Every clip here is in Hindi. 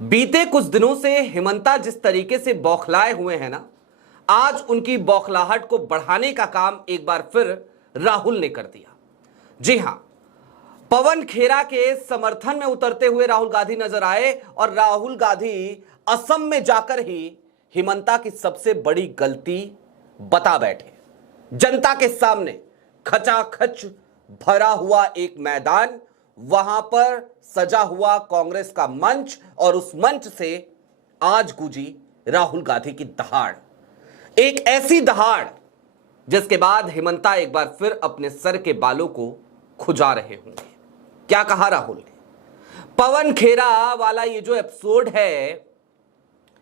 बीते कुछ दिनों से हिमंता जिस तरीके से बौखलाए हुए हैं ना, आज उनकी बौखलाहट को बढ़ाने का काम एक बार फिर राहुल ने कर दिया। जी हां, पवन खेरा के समर्थन में उतरते हुए राहुल गांधी नजर आए और राहुल गांधी असम में जाकर ही हिमंता की सबसे बड़ी गलती बता बैठे। जनता के सामने खचाखच भरा हुआ एक मैदान, वहां पर सजा हुआ कांग्रेस का मंच और उस मंच से आज गूंजी राहुल गांधी की दहाड़, एक ऐसी दहाड़ जिसके बाद हिमंता एक बार फिर अपने सर के बालों को खुजा रहे होंगे। क्या कहा राहुल ने? पवन खेरा वाला ये जो एपिसोड है,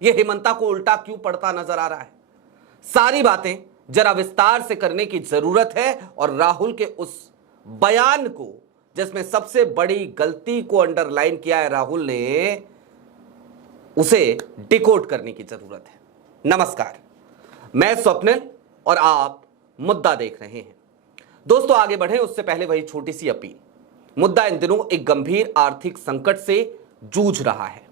ये हिमंता को उल्टा क्यों पड़ता नजर आ रहा है? सारी बातें जरा विस्तार से करने की जरूरत है और राहुल के उस बयान को, जिसमें सबसे बड़ी गलती को अंडरलाइन किया है राहुल ने, उसे डिकोड करने की जरूरत है। नमस्कार, मैं स्वप्निल और आप मुद्दा देख रहे हैं। दोस्तों, आगे बढ़े उससे पहले वही छोटी सी अपील। मुद्दा इन दिनों एक गंभीर आर्थिक संकट से जूझ रहा है।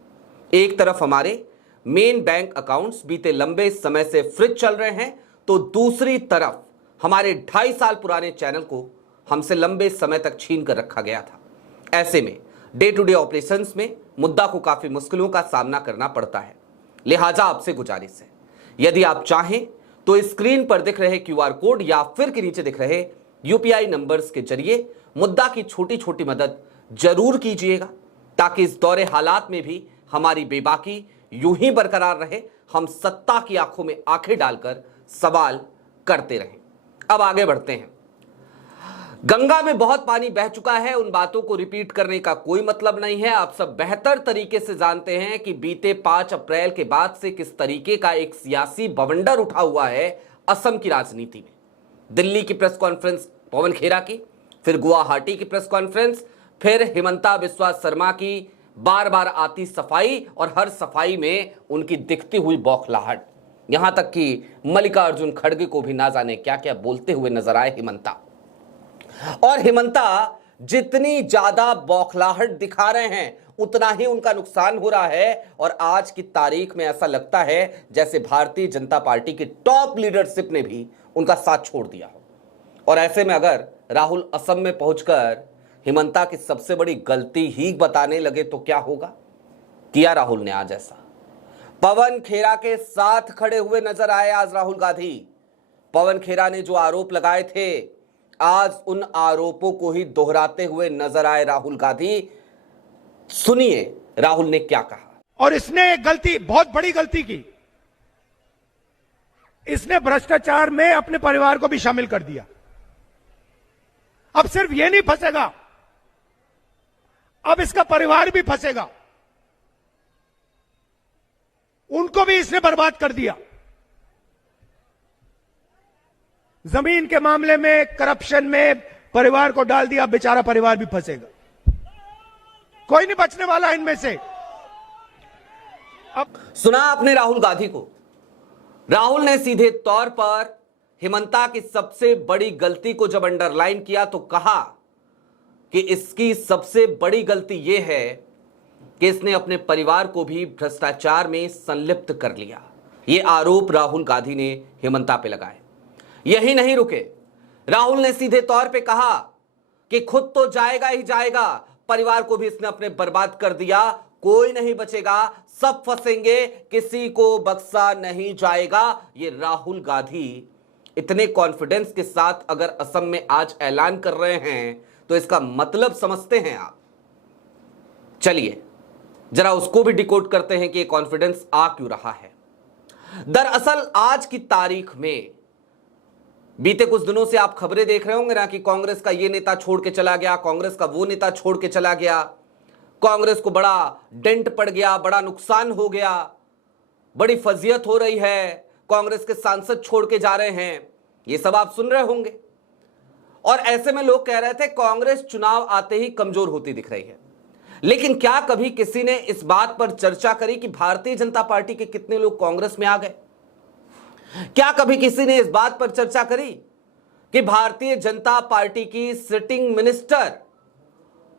एक तरफ हमारे मेन बैंक अकाउंट्स बीते लंबे समय से फ्रीज चल रहे हैं, तो दूसरी तरफ हमारे 2.5 साल पुराने चैनल को हमसे लंबे समय तक छीन कर रखा गया था। ऐसे में डे टू डे ऑपरेशंस में मुद्दा को काफी मुश्किलों का सामना करना पड़ता है। लिहाजा आपसे गुजारिश है, यदि आप चाहें तो स्क्रीन पर दिख रहे क्यूआर कोड या फिर के नीचे दिख रहे यूपीआई नंबर्स के जरिए मुद्दा की छोटी छोटी मदद जरूर कीजिएगा, ताकि इस दौरे हालात में भी हमारी बेबाकी यूं ही बरकरार रहे। हम सत्ता की आंखों में आंखें डालकर सवाल करते रहें। अब आगे बढ़ते हैं। गंगा में बहुत पानी बह चुका है, उन बातों को रिपीट करने का कोई मतलब नहीं है। आप सब बेहतर तरीके से जानते हैं कि बीते 5 अप्रैल के बाद से किस तरीके का एक सियासी बवंडर उठा हुआ है असम की राजनीति में। दिल्ली की प्रेस कॉन्फ्रेंस पवन खेरा की, फिर गुवाहाटी की प्रेस कॉन्फ्रेंस, फिर हिमंता बिस्वा शर्मा की बार बार आती सफाई और हर सफाई में उनकी दिखती हुई बौखलाहट, यहां तक कि मल्लिकार्जुन खड़गे को भी ना जाने क्या क्या बोलते हुए नजर आए हिमंता। और हिमंता जितनी ज्यादा बौखलाहट दिखा रहे हैं, उतना ही उनका नुकसान हो रहा है। और आज की तारीख में ऐसा लगता है जैसे भारतीय जनता पार्टी की टॉप लीडरशिप ने भी उनका साथ छोड़ दिया हो। और ऐसे में अगर राहुल असम में पहुंचकर हिमंता की सबसे बड़ी गलती ही बताने लगे तो क्या होगा? किया राहुल ने आज ऐसा। पवन खेरा के साथ खड़े हुए नजर आए आज राहुल गांधी। पवन खेरा ने जो आरोप लगाए थे, आज उन आरोपों को ही दोहराते हुए नजर आए राहुल गांधी। सुनिए राहुल ने क्या कहा। और इसने एक गलती, बहुत बड़ी गलती की। इसने भ्रष्टाचार में अपने परिवार को भी शामिल कर दिया। अब सिर्फ ये नहीं फंसेगा, अब इसका परिवार भी फंसेगा। उनको भी इसने बर्बाद कर दिया। जमीन के मामले में, करप्शन में परिवार को डाल दिया, बेचारा परिवार भी फंसेगा। कोई नहीं बचने वाला इनमें से। अब सुना आपने राहुल गांधी को। राहुल ने सीधे तौर पर हिमंता की सबसे बड़ी गलती को जब अंडरलाइन किया तो कहा कि इसकी सबसे बड़ी गलती यह है कि इसने अपने परिवार को भी भ्रष्टाचार में संलिप्त कर लिया। यह आरोप राहुल गांधी ने हिमंता पे लगाए। यही नहीं रुके, राहुल ने सीधे तौर पे कहा कि खुद तो जाएगा ही जाएगा, परिवार को भी इसने अपने बर्बाद कर दिया। कोई नहीं बचेगा, सब फंसेंगे, किसी को बख्शा नहीं जाएगा। ये राहुल गांधी इतने कॉन्फिडेंस के साथ अगर असम में आज ऐलान कर रहे हैं तो इसका मतलब समझते हैं आप? चलिए जरा उसको भी डिकोड करते हैं कि कॉन्फिडेंस आ क्यों रहा है। दरअसल आज की तारीख में, बीते कुछ दिनों से आप खबरें देख रहे होंगे ना कि कांग्रेस का ये नेता छोड़ के चला गया, कांग्रेस का वो नेता छोड़ के चला गया, कांग्रेस को बड़ा डेंट पड़ गया, बड़ा नुकसान हो गया, बड़ी फजीयत हो रही है, कांग्रेस के सांसद छोड़ के जा रहे हैं, ये सब आप सुन रहे होंगे। और ऐसे में लोग कह रहे थे कांग्रेस चुनाव आते ही कमजोर होती दिख रही है। लेकिन क्या कभी किसी ने इस बात पर चर्चा करी कि भारतीय जनता पार्टी के कितने लोग कांग्रेस में आ गए? क्या कभी किसी ने इस बात पर चर्चा करी कि भारतीय जनता पार्टी की सिटिंग मिनिस्टर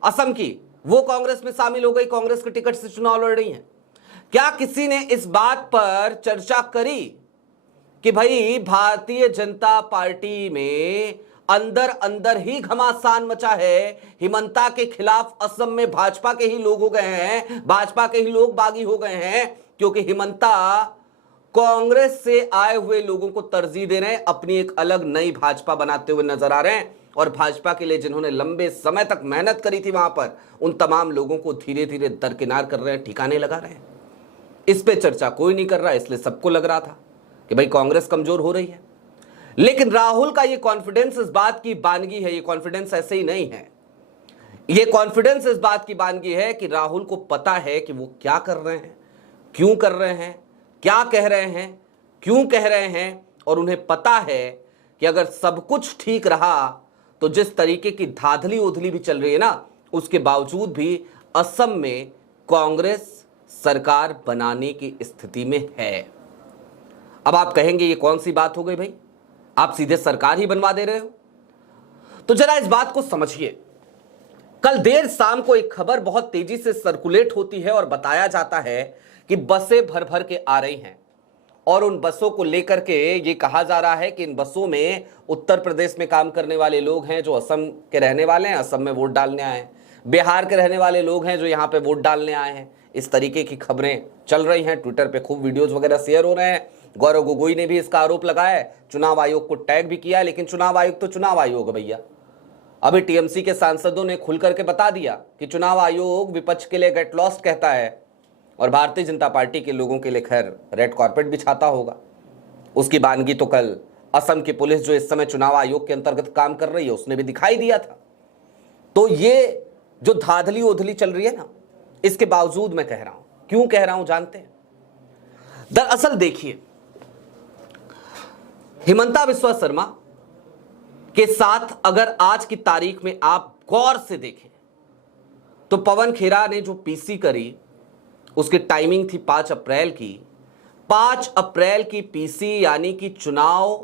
असम की, वो कांग्रेस में शामिल हो गई, कांग्रेस के टिकट से चुनाव लड़ रही हैं? क्या किसी ने इस बात पर चर्चा करी कि भाई भारतीय जनता पार्टी में अंदर अंदर ही घमासान मचा है, हिमंता के खिलाफ असम में भाजपा के ही लोग हो गए हैं, भाजपा के ही लोग बागी हो गए हैं, क्योंकि हिमंता कांग्रेस से आए हुए लोगों को तरजीह दे रहे हैं, अपनी एक अलग नई भाजपा बनाते हुए नजर आ रहे हैं, और भाजपा के लिए जिन्होंने लंबे समय तक मेहनत करी थी वहां पर, उन तमाम लोगों को धीरे धीरे दरकिनार कर रहे हैं, ठिकाने लगा रहे हैं। इस पे चर्चा कोई नहीं कर रहा, इसलिए सबको लग रहा था कि भाई कांग्रेस कमजोर हो रही है। लेकिन राहुल का ये कॉन्फिडेंस इस बात की बानगी है, ये कॉन्फिडेंस ऐसे ही नहीं है, ये कॉन्फिडेंस इस बात की बानगी है कि राहुल को पता है कि वो क्या कर रहे हैं, क्यों कर रहे हैं, क्या कह रहे हैं, क्यों कह रहे हैं, और उन्हें पता है कि अगर सब कुछ ठीक रहा तो जिस तरीके की धाधली उधली भी चल रही है ना, उसके बावजूद भी असम में कांग्रेस सरकार बनाने की स्थिति में है। अब आप कहेंगे ये कौन सी बात हो गई भाई, आप सीधे सरकार ही बनवा दे रहे हो। तो जरा इस बात को समझिए। कल देर शाम को एक खबर बहुत तेजी से सर्कुलेट होती है और बताया जाता है कि बसें भर भर के आ रही हैं, और उन बसों को लेकर के ये कहा जा रहा है कि इन बसों में उत्तर प्रदेश में काम करने वाले लोग हैं जो असम के रहने वाले हैं, असम में वोट डालने आए हैं, बिहार के रहने वाले लोग हैं जो यहाँ पे वोट डालने आए हैं। इस तरीके की खबरें चल रही हैं, ट्विटर पे खूब वीडियोस वगैरह शेयर हो रहे हैं। गौरव गोगोई ने भी इसका आरोप लगाया है, चुनाव आयोग को टैग भी किया, लेकिन चुनाव आयोग तो चुनाव आयोग है भैया। अभी टीएमसी के सांसदों ने खुल करके बता दिया कि चुनाव आयोग विपक्ष के लिए गेट लॉस्ट कहता है, और भारतीय जनता पार्टी के लोगों के लिए खैर रेड कार्पेट बिछाता होगा। उसकी बानगी तो कल असम की पुलिस जो इस समय चुनाव आयोग के अंतर्गत काम कर रही है उसने भी दिखाई दिया था। तो ये जो धाधली उधली चल रही है ना, इसके बावजूद मैं कह रहा हूं, क्यों कह रहा हूं जानते हैं? दरअसल देखिए, हिमंता बिस्वा शर्मा के साथ अगर आज की तारीख में आप गौर से देखें तो पवन खेरा ने जो पीसी करी उसकी टाइमिंग थी 5 अप्रैल की। 5 अप्रैल की पीसी यानी कि चुनाव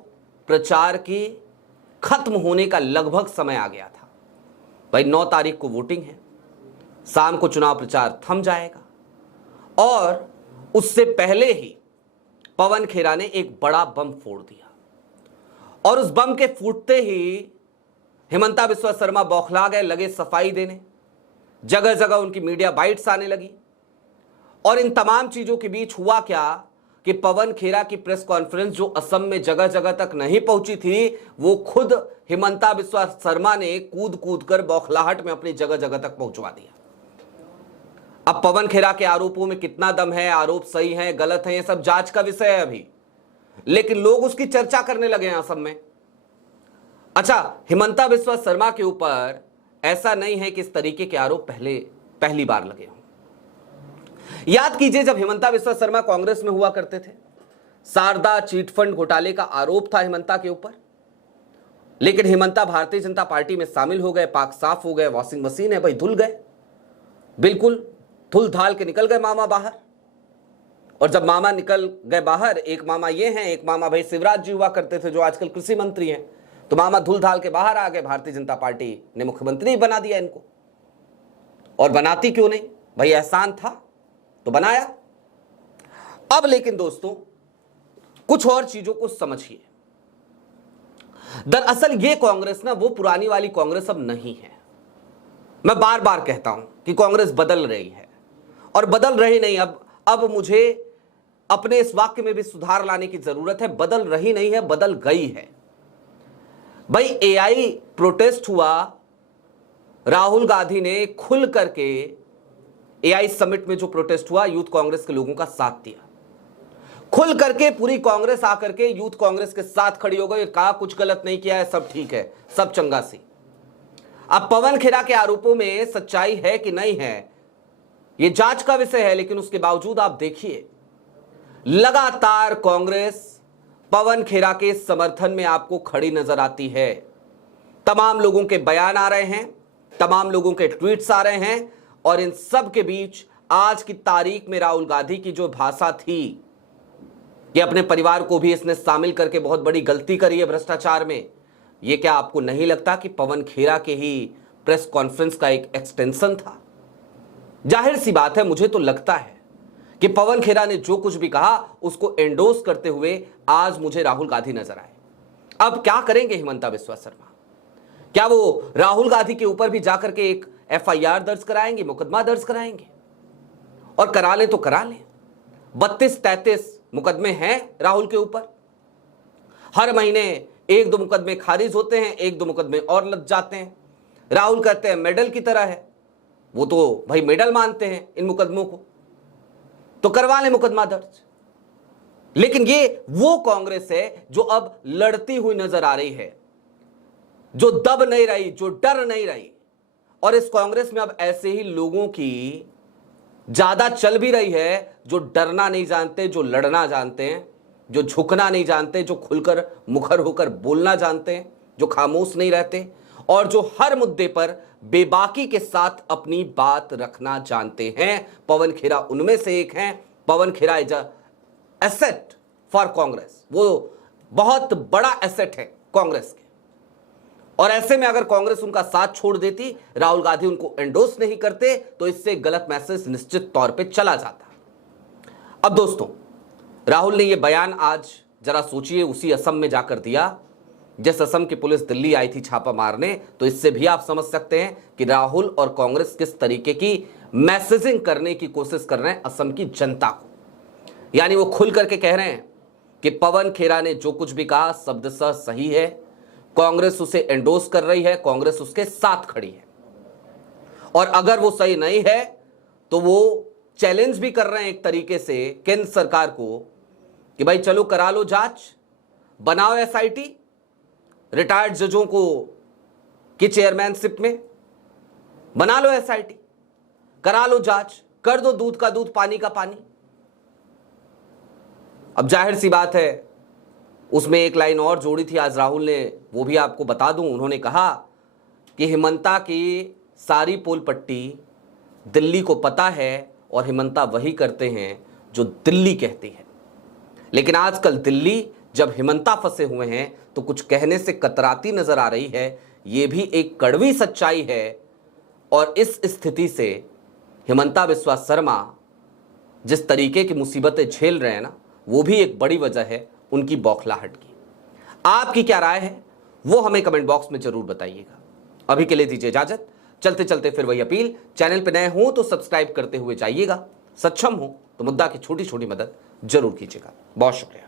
प्रचार की खत्म होने का लगभग समय आ गया था भाई। 9 तारीख को वोटिंग है, शाम को चुनाव प्रचार थम जाएगा, और उससे पहले ही पवन खेरा ने एक बड़ा बम फोड़ दिया, और उस बम के फूटते ही हिमंता बिस्वा शर्मा बौखला गए, लगे सफाई देने, जगह जगह उनकी मीडिया बाइट्स आने लगी। और इन तमाम चीजों के बीच हुआ क्या कि पवन खेरा की प्रेस कॉन्फ्रेंस जो असम में जगह जगह तक नहीं पहुंची थी, वो खुद हिमंता बिस्वा शर्मा ने कूद कूद कर बौखलाहट में अपनी जगह जगह तक पहुंचवा दिया। अब पवन खेरा के आरोपों में कितना दम है, आरोप सही है गलत है, ये सब जांच का विषय है अभी, लेकिन लोग उसकी चर्चा करने लगे हैं असम में। अच्छा, हिमंता बिस्वा शर्मा के ऊपर ऐसा नहीं है कि इस तरीके के आरोप पहली बार लगे हों। याद कीजिए, जब हिमंता बिस्वा शर्मा कांग्रेस में हुआ करते थे, शारदा चिटफंड घोटाले का आरोप था हिमंता के ऊपर, लेकिन हिमंता भारतीय जनता पार्टी में शामिल हो गए, पाक साफ हो गए, वॉशिंग मशीन है भाई, धुल गए, बिल्कुल धुल धाल के निकल गए मामा बाहर। और जब मामा निकल गए बाहर, एक मामा ये हैं, एक मामा भाई शिवराज जी हुआ करते थे जो आजकल कृषि मंत्री हैं, तो मामा धुल धाल के बाहर आ गए, भारतीय जनता पार्टी ने मुख्यमंत्री बना दिया इनको। और बनाती क्यों नहीं भाई, एहसान था तो बनाया। अब लेकिन दोस्तों कुछ और चीजों को समझिए। दरअसल ये कांग्रेस ना वो पुरानी वाली कांग्रेस अब नहीं है। मैं बार बार कहता हूं कि कांग्रेस बदल रही है, और बदल रही नहीं, अब मुझे अपने इस वाक्य में भी सुधार लाने की जरूरत है। बदल रही नहीं है, बदल गई है भाई। एआई प्रोटेस्ट हुआ, राहुल गांधी ने खुल करके एआई समिट में जो प्रोटेस्ट हुआ, यूथ कांग्रेस के लोगों का साथ दिया, खुल करके पूरी कांग्रेस आकर के यूथ कांग्रेस के साथ खड़ी हो गई, कहा कुछ गलत नहीं किया है, सब ठीक है, सब चंगा सी। अब पवन खेरा के आरोपों में सच्चाई है कि नहीं है, यह जांच का विषय है, लेकिन उसके बावजूद आप देखिए लगातार कांग्रेस पवन खेरा के समर्थन में आपको खड़ी नजर आती है। तमाम लोगों के बयान आ रहे हैं, तमाम लोगों के ट्वीट्स आ रहे हैं, और इन सब के बीच आज की तारीख में राहुल गांधी की जो भाषा थी कि अपने परिवार को भी इसने शामिल करके बहुत बड़ी गलती करी है भ्रष्टाचार में, यह क्या आपको नहीं लगता कि पवन खेरा के ही प्रेस कॉन्फ्रेंस का एक एक्सटेंशन था? जाहिर सी बात है, मुझे तो लगता है कि पवन खेरा ने जो कुछ भी कहा उसको एंडोर्स करते हुए आज मुझे राहुल गांधी नजर आए। अब क्या करेंगे हिमंता बिस्वा शर्मा? क्या वो राहुल गांधी के ऊपर भी जाकर के एक एफआईआर दर्ज कराएंगे, मुकदमा दर्ज कराएंगे? और करा ले तो करा ले। 32-33 मुकदमे हैं राहुल के ऊपर। हर महीने 1-2 मुकदमे खारिज होते हैं, 1-2 मुकदमे और लग जाते हैं। राहुल कहते हैं मेडल की तरह है, वो तो भाई मेडल मानते हैं इन मुकदमों को, तो करवा ले मुकदमा दर्ज। लेकिन ये वो कांग्रेस है जो अब लड़ती हुई नजर आ रही है, जो दब नहीं रही, जो डर नहीं रही। और इस कांग्रेस में अब ऐसे ही लोगों की ज्यादा चल भी रही है जो डरना नहीं जानते, जो लड़ना जानते हैं, जो झुकना नहीं जानते, जो खुलकर मुखर होकर बोलना जानते हैं, जो खामोश नहीं रहते और जो हर मुद्दे पर बेबाकी के साथ अपनी बात रखना जानते हैं। पवन खेरा उनमें से एक हैं। पवन खेरा इज एसेट फॉर कांग्रेस, वो बहुत बड़ा एसेट है कांग्रेस के। और ऐसे में अगर कांग्रेस उनका साथ छोड़ देती, राहुल गांधी उनको एंडोर्स नहीं करते, तो इससे गलत मैसेज निश्चित तौर पे चला जाता। अब दोस्तों, राहुल ने यह बयान आज जरा सोचिए उसी असम में जाकर दिया जिस असम की पुलिस दिल्ली आई थी छापा मारने। तो इससे भी आप समझ सकते हैं कि राहुल और कांग्रेस किस तरीके की मैसेजिंग करने की कोशिश कर रहे हैं असम की जनता को। यानी वो खुल करके कह रहे हैं कि पवन खेरा ने जो कुछ भी कहा शब्दशः सही है, कांग्रेस उसे एंडोर्स कर रही है, कांग्रेस उसके साथ खड़ी है। और अगर वो सही नहीं है तो वो चैलेंज भी कर रहे हैं एक तरीके से केंद्र सरकार को कि भाई चलो करा लो जांच, बनाओ एसआईटी, रिटायर्ड जजों को की चेयरमैनशिप में बना लो एसआईटी, करा लो जांच, कर दो दूध का दूध पानी का पानी। अब जाहिर सी बात है उसमें एक लाइन और जोड़ी थी आज राहुल ने, वो भी आपको बता दूं। उन्होंने कहा कि हिमंता की सारी पोल पट्टी दिल्ली को पता है और हिमंता वही करते हैं जो दिल्ली कहती है। लेकिन आजकल दिल्ली जब हिमंता फंसे हुए हैं तो कुछ कहने से कतराती नजर आ रही है। यह भी एक कड़वी सच्चाई है। और इस स्थिति से हिमंता बिस्वा शर्मा जिस तरीके की मुसीबतें झेल रहे हैं ना, वो भी एक बड़ी वजह है उनकी बौखलाहट की। आपकी क्या राय है वो हमें कमेंट बॉक्स में जरूर बताइएगा। अभी के लिए दीजिए इजाजत। चलते चलते फिर वही अपील, चैनल पर नए हो तो सब्सक्राइब करते हुए जाइएगा, सक्षम हो तो मुद्दा की छोटी छोटी मदद जरूर कीजिएगा। बहुत शुक्रिया।